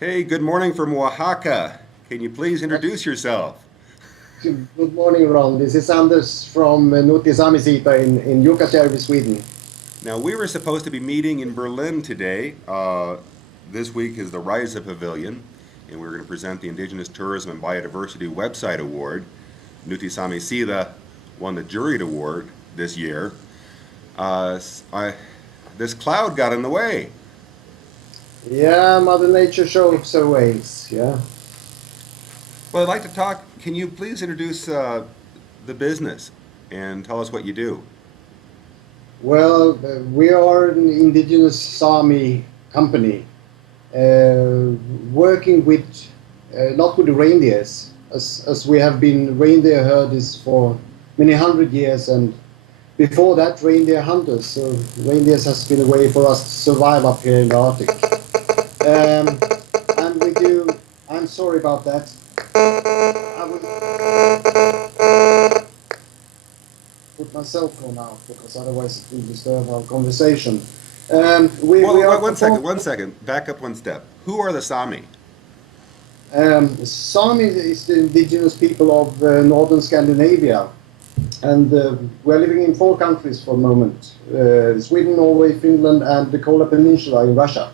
Hey, good morning from Oaxaca. Can you please introduce yourself? Good morning, Ron. This is Anders from Nutisamisita in Jukkasjärvi, Sweden. Now, we were supposed to be meeting in Berlin today. This week is the Reisepavillon, and we're going to present the Indigenous Tourism and Biodiversity Website Award. Nutisamisita won the juried award this year. Uh, this cloud got in the way. Yeah, Mother Nature shows her ways. Yeah. Well, I'd like to talk. Can you please introduce the business and tell us what you do? Well, we are an indigenous Sami company working with not with the reindeers, as we have been reindeer herders for many hundred years, and before that, reindeer hunters. So reindeers has been a way for us to survive up here in the Arctic. Um, and we do. I'm sorry about that. I will put my cell phone out because otherwise it will disturb our conversation. We Well, are one second, performing. one second. Back up one step. Who are the Sami? Sami is the indigenous people of northern Scandinavia, and we're living in four countries for the moment: Sweden, Norway, Finland, and the Kola Peninsula in Russia.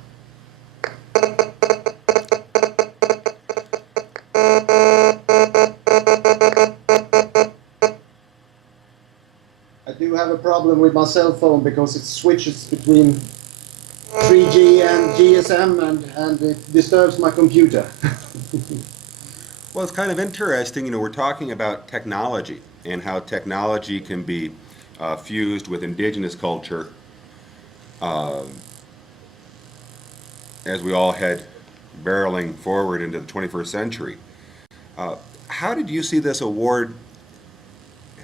I do have a problem with my cell phone because it switches between 3G and GSM, and it disturbs my computer. Well, it's kind of interesting. We're talking about technology and how technology can be fused with indigenous culture uh, as we all head barreling forward into the 21st century. Uh, how did you see this award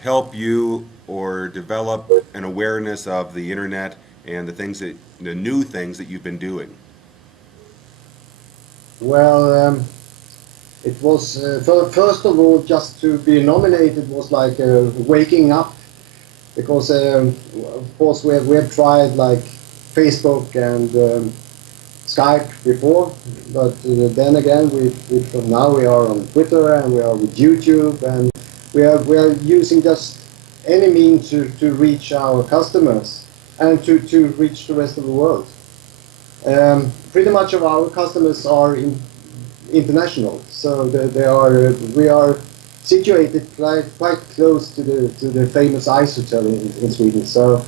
help you or develop an awareness of the internet and the new things that you've been doing? Well, it was first of all just to be nominated was like waking up because of course we have tried like Facebook and Skype before, but then again we from now we are on Twitter and we are with YouTube, and we are using just any means to reach our customers and to reach the rest of the world. Pretty much of our customers are international, so they are we are situated quite close to the famous ice hotel in Sweden. So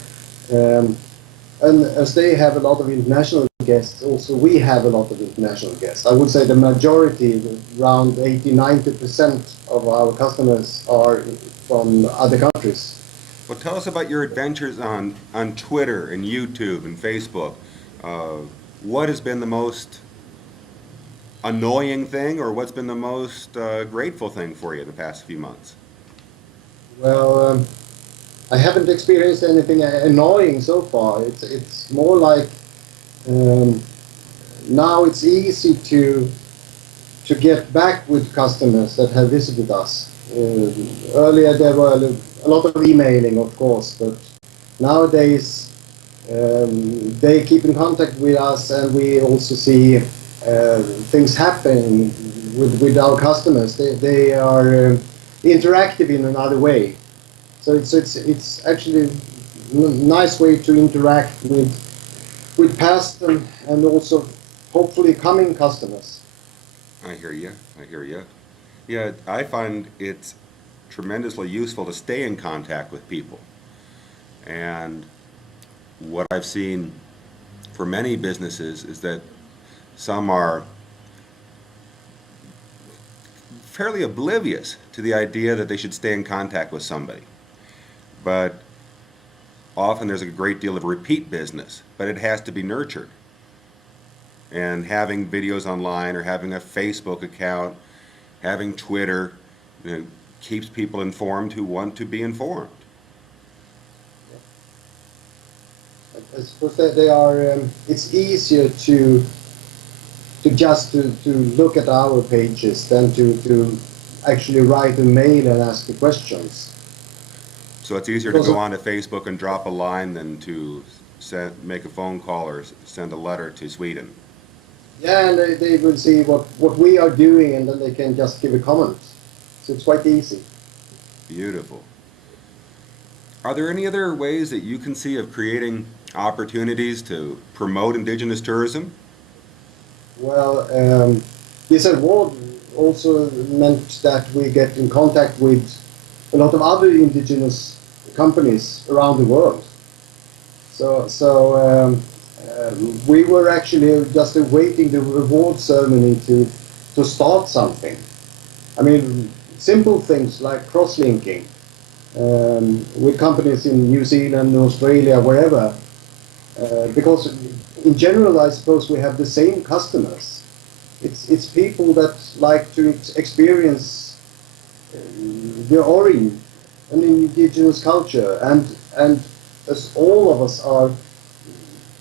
and as they have a lot of international guests, also we have a lot of international guests. I would say the majority, around 80-90% of our customers are from other countries. Well, tell us about your adventures on Twitter and YouTube and Facebook. Uh, what has been the most annoying thing, or what's been the most grateful thing for you in the past few months? Well, I haven't experienced anything annoying so far. It's more like um, now it's easy to get back with customers that have visited us. Earlier there were a lot of emailing, of course, but nowadays they keep in contact with us, and we also see things happen with our customers. They are interactive in another way. So it's actually a nice way to interact with past and also hopefully coming customers. I hear you. I hear you. Yeah, I find it's tremendously useful to stay in contact with people. And what I've seen for many businesses is that some are fairly oblivious to the idea that they should stay in contact with somebody. But often there's a great deal of repeat business, but it has to be nurtured. And having videos online or having a Facebook account, having Twitter, you know, keeps people informed who want to be informed. I suppose that they are. It's easier to look at our pages than to actually write a mail and ask the questions. So it's easier to Because go onto Facebook and drop a line than to make a phone call or send a letter to Sweden. Yeah, and they will see what we are doing, and then they can just give a comment. So it's quite easy. Beautiful. Are there any other ways that you can see of creating opportunities to promote indigenous tourism? Well, this award also meant that we get in contact with a lot of other indigenous companies around the world. So we were actually just awaiting the reward ceremony to start something. I mean, simple things like cross-linking with companies in New Zealand, Australia, wherever. Because in general, I suppose we have the same customers. It's people that like to experience the origin and indigenous culture, and as all of us are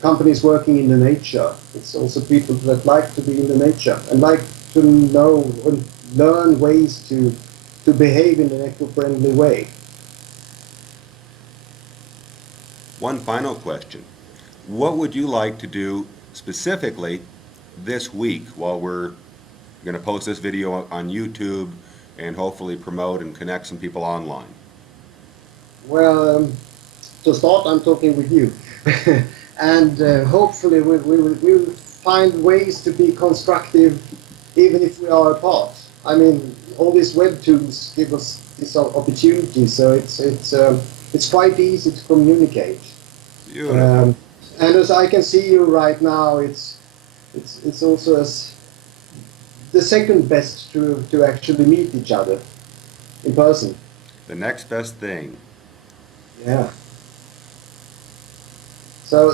companies working in the nature, it's also people that like to be in the nature and like to know and learn ways to behave in an eco-friendly way. One final question. What would you like to do specifically this week while we're going to post this video on YouTube and hopefully promote and connect some people online? Well, to start, I'm talking with you. And hopefully we'll find ways to be constructive even if we are apart. I mean, all these web tools give us this opportunity, so it's quite easy to communicate. Beautiful. And as I can see you right now, it's also the second best to actually meet each other in person. The next best thing. Yeah. So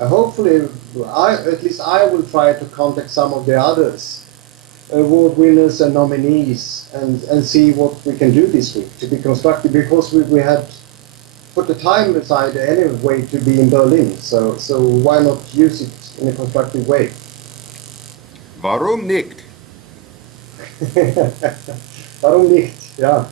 hopefully, at least I will try to contact some of the others, award winners and nominees, and see what we can do this week to be constructive, because we had put the time aside anyway to be in Berlin. So why not use it in a constructive way? Warum nicht? Warum nicht? Ja.